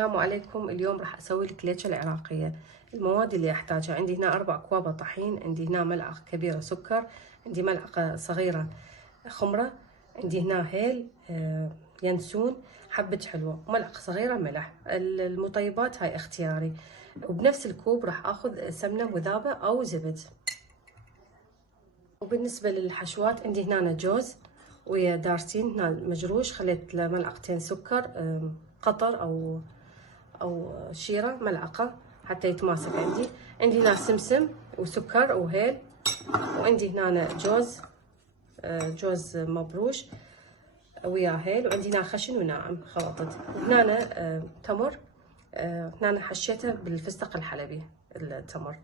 السلام عليكم. اليوم راح اسوي الكليتشة العراقية. المواد اللي احتاجها عندي هنا 4 اكواب طحين، عندي هنا ملعقة كبيرة سكر، عندي ملعقة صغيرة خمرة، عندي هنا هيل، ينسون، حبة حلوة، وملعقة صغيرة ملح. المطيبات هاي اختياري. وبنفس الكوب راح اخذ سمنة مذابة او زبد. وبالنسبة للحشوات عندي هنا جوز ويا دارسين هنا مجروش، خليت له ملعقتين سكر، قطر او شيرة ملعقة حتى يتماسك. عندي هنا سمسم وسكر وهيل، وعندي هنا جوز مبروش ويا هيل، وعندي هنا خشن وناعم خلطت، وهنا تمر، هنا حشيته بالفستق الحلبي التمر.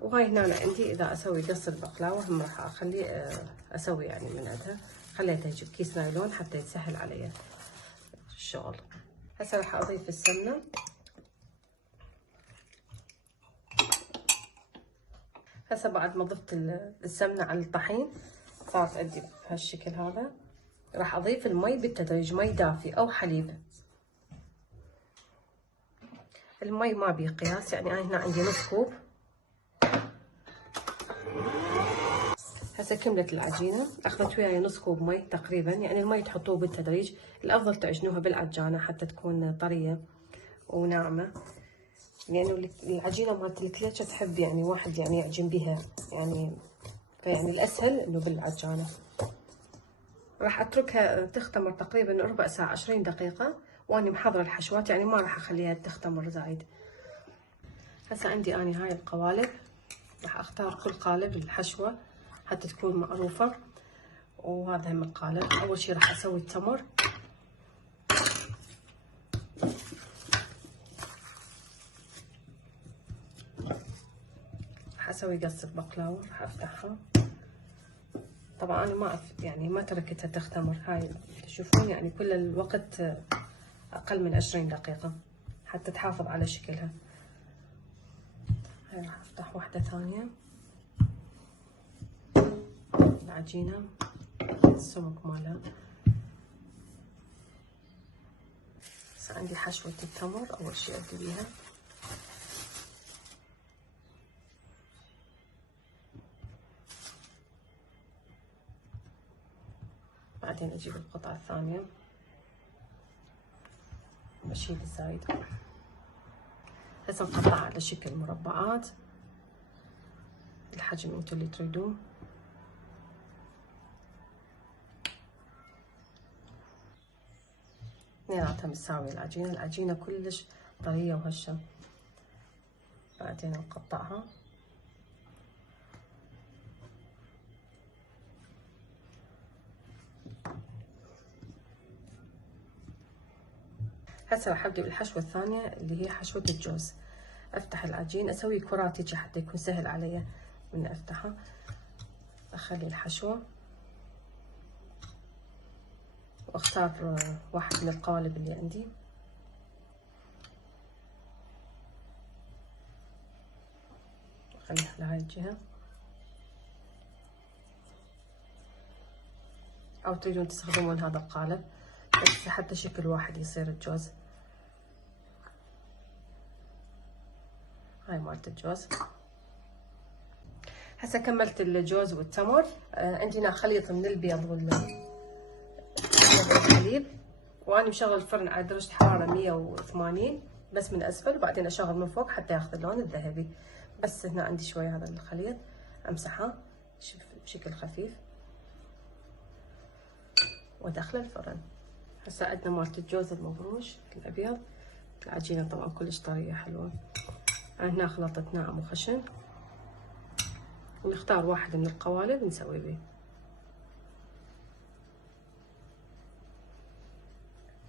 وهاي هنا عندي اذا اسوي قص البقلاوه هم راح اخليه اسوي يعني من عندها، خليته يجي بكيس نايلون حتى يتسهل علي الشغل. هسه راح اضيف السمنه. هسه بعد ما ضفت السمنه على الطحين صارت عندي بهالشكل هذا. راح اضيف المي بالتدريج، مي دافي او حليب. المي ما بيه قياس، يعني انا هنا عندي نص كوب. هسه كملت العجينه، اخذت وياي نص كوب مي تقريبا، يعني المي تحطوه بالتدريج، الافضل تعجنوها بالعجانه حتى تكون طريه وناعمه، يعني العجينه مالت الكليتشة تحب يعني واحد يعني يعجن بها، يعني فيعني الاسهل انه بالعجانه. راح اتركها تختمر تقريبا ربع ساعه 20 دقيقه، واني محضره الحشوات يعني ما راح اخليها تختمر زايد. هسه عندي اني هاي القوالب، راح اختار كل قالب الحشوه حتى تكون معروفه. وهذا هم القالب. اول شي راح اسوي التمر، راح اسوي قصة بقلاوة، راح افتحها. طبعا انا يعني ما تركتها تختمر، هاي تشوفون يعني كل الوقت اقل من 20 دقيقة حتى تحافظ على شكلها. هاي راح افتح واحدة ثانية. العجينة السمك مالها. بس عندي حشوة التمر اول شي ابدي بيها. بعدين اجيب القطعة الثانية بشيل الزايد. هسه نقطعها على شكل مربعات، الحجم انتو اللي تريدوه. اثنيناتها مساوية العجينة كلش طرية وهشة. بعدين نقطعها. هسه راح ابدأ بالحشوة الثانية اللي هي حشوة الجوز. افتح العجين، اسوي كرات هيجي حتى يكون سهل علي من افتحها. اخلي الحشوة واختار واحد من القوالب اللي عندي. اخليها على هاي الجهة، او تريدون تستخدمون هذا القالب بس حتى شكل واحد يصير الجوز. هاي مالت الجوز. هسه كملت الجوز والتمر. عندي هنا خليط من البيض والحليب، وأنا مشغل الفرن على درجة حرارة 180 بس من أسفل، وبعدين أشغل من فوق حتى ياخذ اللون الذهبي. بس هنا عندي شوية هذا الخليط أمسحه بشكل خفيف وأدخله الفرن. هسه عندنا مالت الجوز المبروش الأبيض. العجينة طبعا كلش طرية حلوة. هنا خلطة ناعم وخشن، ونختار واحد من القوالب نسوي بيه.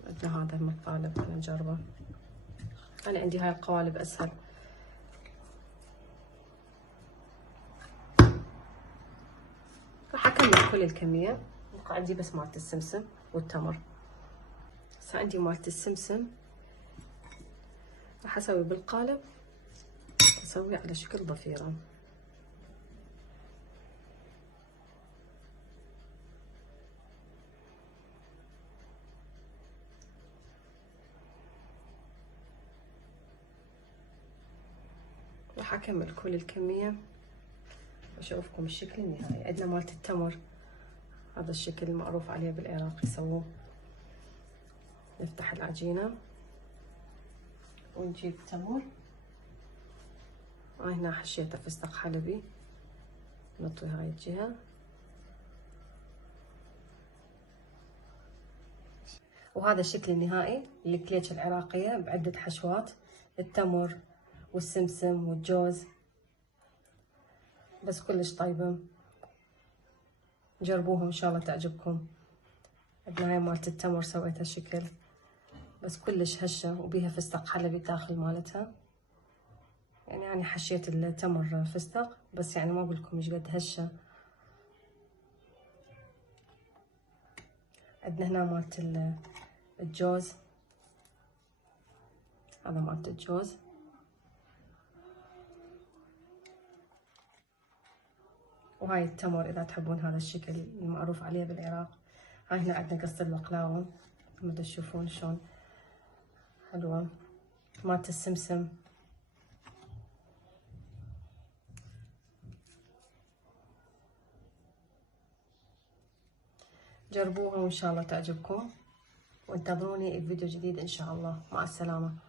عندنا هذا القالب، خلينا نجربه. أنا عندي هاي القوالب أسهل. راح أكمل كل الكمية. بقى عندي بس مالت السمسم والتمر. هسه عندي مالت السمسم راح أسوي بالقالب، أسوي على شكل ضفيرة. راح اكمل كل الكمية واشوفكم الشكل النهائي. عندنا مالت التمر، هذا الشكل المعروف عليه بالعراق يسووه. نفتح العجينة ونجيب تمر، هنا حشيته فستق حلبي، نطوي هاي الجهة. وهذا الشكل النهائي للكليتش العراقية بعدة حشوات، التمر والسمسم والجوز، بس كلش طيبة. جربوها ان شاء الله تعجبكم. عندنا هاي مالت التمر سويتها شكل بس كلش هشة وبيها فستق حلبي داخل مالتها، يعني حشيت التمر فستق بس يعني ما اقولكم ايش قد هشة. عندنا هنا مالت الجوز، هذا مالت الجوز. وهاي التمر اذا تحبون هذا الشكل المعروف عليه بالعراق. هاي هنا عندنا قص البقلاوة، مثل تشوفون شلون حلوة. مالت السمسم، جربوها وان شاء الله تعجبكم، وانتظروني بفيديو جديد ان شاء الله. مع السلامة.